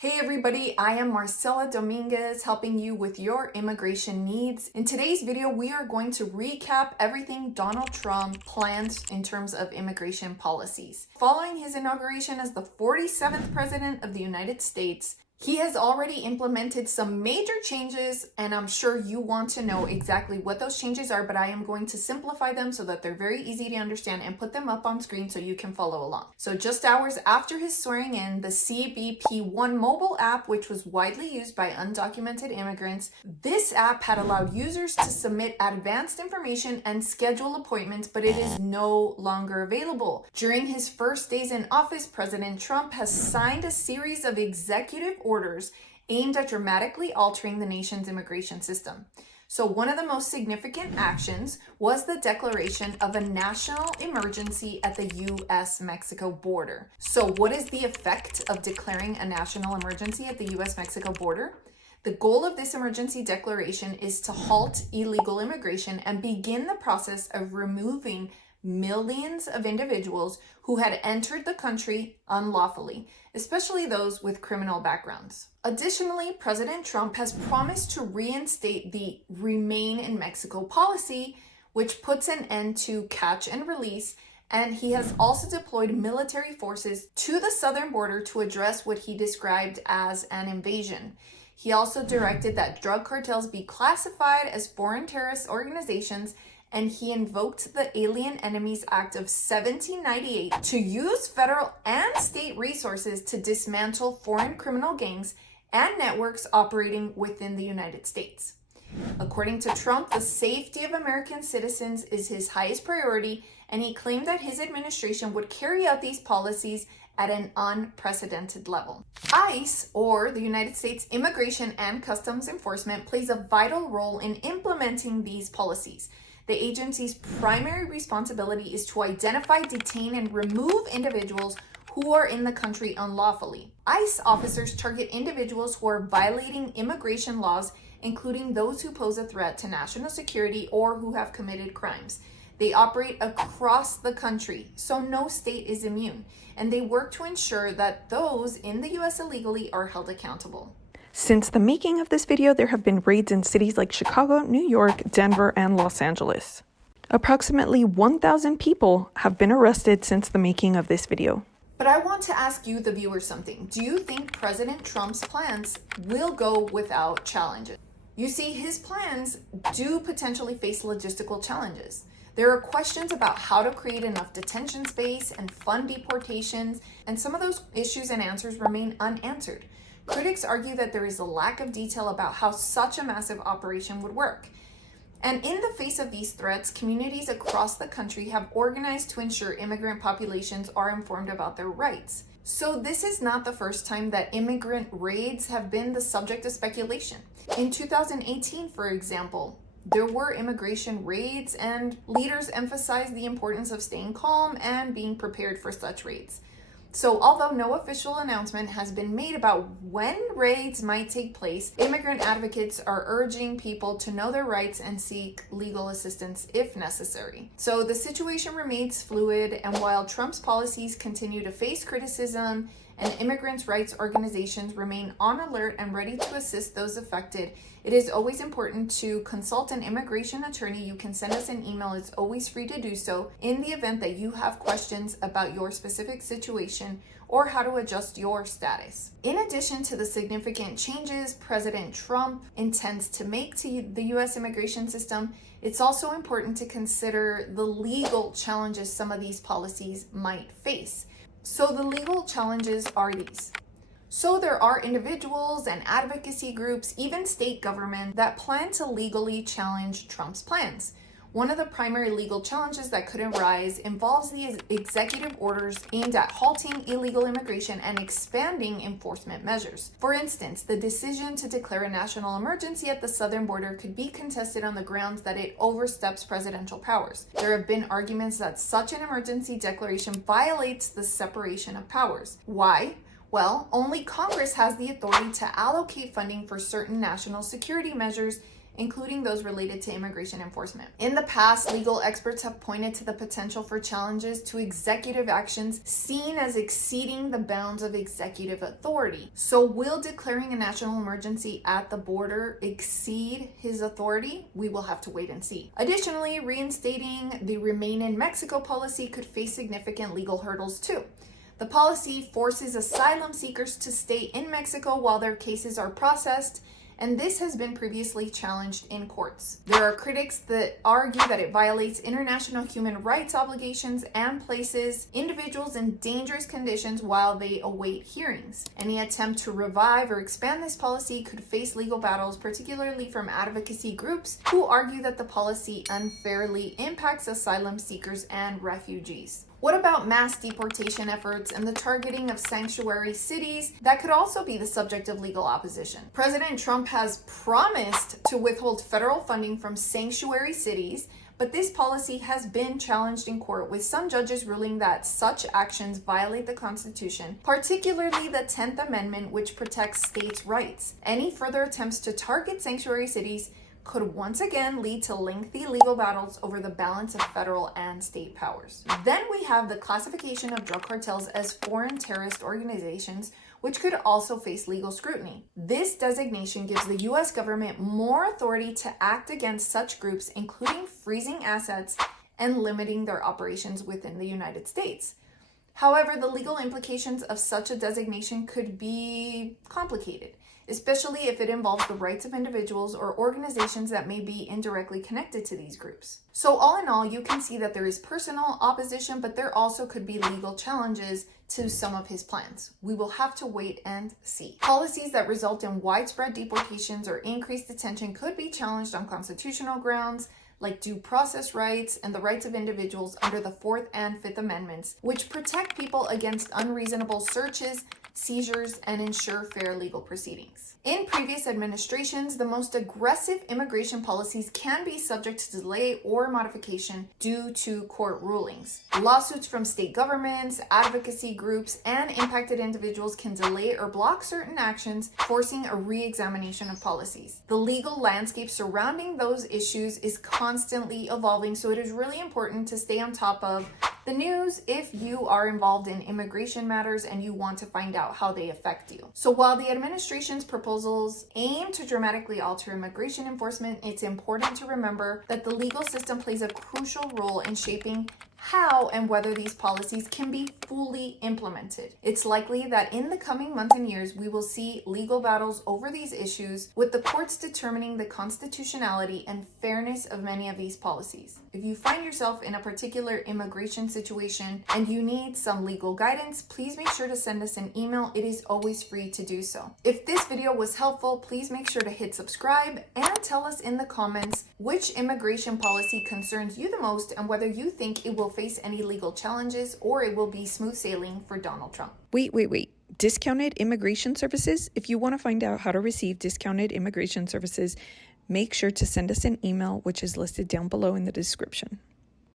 Hey everybody, I am Marcella Dominguez helping you with your immigration needs. In today's video, we are going to recap everything Donald Trump plans in terms of immigration policies. Following his inauguration as the 47th President of the United States, he has already implemented some major changes, and I'm sure you want to know exactly what those changes are, but I am going to simplify them so that they're very easy to understand and put them up on screen so you can follow along. So just hours after his swearing in, the CBP-1 mobile app, which was widely used by undocumented immigrants, this app had allowed users to submit advanced information and schedule appointments, but it is no longer available. During his first days in office, President Trump has signed a series of executive orders aimed at dramatically altering the nation's immigration system. So one of the most significant actions was the declaration of a national emergency at the U.S.-Mexico border. So what is the effect of declaring a national emergency at the U.S.-Mexico border? The goal of this emergency declaration is to halt illegal immigration and begin the process of removing millions of individuals who had entered the country unlawfully, especially those with criminal backgrounds. Additionally, President Trump has promised to reinstate the Remain in Mexico policy, which puts an end to catch and release, and he has also deployed military forces to the southern border to address what he described as an invasion. He also directed that drug cartels be classified as foreign terrorist organizations, and he invoked the Alien Enemies Act of 1798 to use federal and state resources to dismantle foreign criminal gangs and networks operating within the United States. According to Trump, the safety of American citizens is his highest priority, and he claimed that his administration would carry out these policies at an unprecedented level. ICE, or the United States Immigration and Customs Enforcement, plays a vital role in implementing these policies. The agency's primary responsibility is to identify, detain, and remove individuals who are in the country unlawfully. ICE officers target individuals who are violating immigration laws, including those who pose a threat to national security or who have committed crimes. They operate across the country, so no state is immune, and they work to ensure that those in the U.S. illegally are held accountable. Since the making of this video, there have been raids in cities like Chicago, New York, Denver, and Los Angeles. Approximately 1,000 people have been arrested since the making of this video. But I want to ask you, the viewer, something. Do you think President Trump's plans will go without challenges? You see, his plans do potentially face logistical challenges. There are questions about how to create enough detention space and fund deportations, and some of those issues and answers remain unanswered. Critics argue that there is a lack of detail about how such a massive operation would work. And in the face of these threats, communities across the country have organized to ensure immigrant populations are informed about their rights. So this is not the first time that immigrant raids have been the subject of speculation. In 2018, for example, there were immigration raids, and leaders emphasized the importance of staying calm and being prepared for such raids. So although no official announcement has been made about when raids might take place, immigrant advocates are urging people to know their rights and seek legal assistance if necessary. So the situation remains fluid, and while Trump's policies continue to face criticism and immigrants' rights organizations remain on alert and ready to assist those affected, it is always important to consult an immigration attorney. You can send us an email. It's always free to do so in the event that you have questions about your specific situation or how to adjust your status. In addition to the significant changes President Trump intends to make to the U.S. immigration system, it's also important to consider the legal challenges some of these policies might face. So the legal challenges are these. So there are individuals and advocacy groups, even state government, that plan to legally challenge Trump's plans. One of the primary legal challenges that could arise involves the executive orders aimed at halting illegal immigration and expanding enforcement measures. For instance, the decision to declare a national emergency at the southern border could be contested on the grounds that it oversteps presidential powers. There have been arguments that such an emergency declaration violates the separation of powers. Why? Well, only Congress has the authority to allocate funding for certain national security measures, including those related to immigration enforcement. In the past, legal experts have pointed to the potential for challenges to executive actions seen as exceeding the bounds of executive authority. So will declaring a national emergency at the border exceed his authority? We will have to wait and see. Additionally, reinstating the Remain in Mexico policy could face significant legal hurdles too. The policy forces asylum seekers to stay in Mexico while their cases are processed, and this has been previously challenged in courts. There are critics that argue that it violates international human rights obligations and places individuals in dangerous conditions while they await hearings. Any attempt to revive or expand this policy could face legal battles, particularly from advocacy groups who argue that the policy unfairly impacts asylum seekers and refugees. What about mass deportation efforts and the targeting of sanctuary cities? That could also be the subject of legal opposition. President Trump has promised to withhold federal funding from sanctuary cities, but this policy has been challenged in court, with some judges ruling that such actions violate the Constitution, particularly the 10th Amendment, which protects states' rights. Any further attempts to target sanctuary cities could once again lead to lengthy legal battles over the balance of federal and state powers. Then we have the classification of drug cartels as foreign terrorist organizations, which could also face legal scrutiny. This designation gives the US government more authority to act against such groups, including freezing assets and limiting their operations within the United States. However, the legal implications of such a designation could be complicated, especially if it involves the rights of individuals or organizations that may be indirectly connected to these groups. So all in all, you can see that there is personal opposition, but there also could be legal challenges to some of his plans. We will have to wait and see. Policies that result in widespread deportations or increased detention could be challenged on constitutional grounds, like due process rights and the rights of individuals under the 4th and 5th Amendments, which protect people against unreasonable searches, seizures, and ensure fair legal proceedings. In previous administrations, the most aggressive immigration policies can be subject to delay or modification due to court rulings. Lawsuits from state governments, advocacy groups, and impacted individuals can delay or block certain actions, forcing a re-examination of policies. The legal landscape surrounding those issues is constantly evolving, so it is really important to stay on top of the news if you are involved in immigration matters and you want to find out how they affect you. So while the administration's proposals aim to dramatically alter immigration enforcement, it's important to remember that the legal system plays a crucial role in shaping how and whether these policies can be fully implemented. It's likely that in the coming months and years, we will see legal battles over these issues, with the courts determining the constitutionality and fairness of many of these policies. If you find yourself in a particular immigration situation and you need some legal guidance, please make sure to send us an email. It is always free to do so. If this video was helpful, please make sure to hit subscribe and tell us in the comments which immigration policy concerns you the most and whether you think it will face any legal challenges or it will be smooth sailing for Donald Trump. Wait. Discounted immigration services? If you want to find out how to receive discounted immigration services, make sure to send us an email, which is listed down below in the description.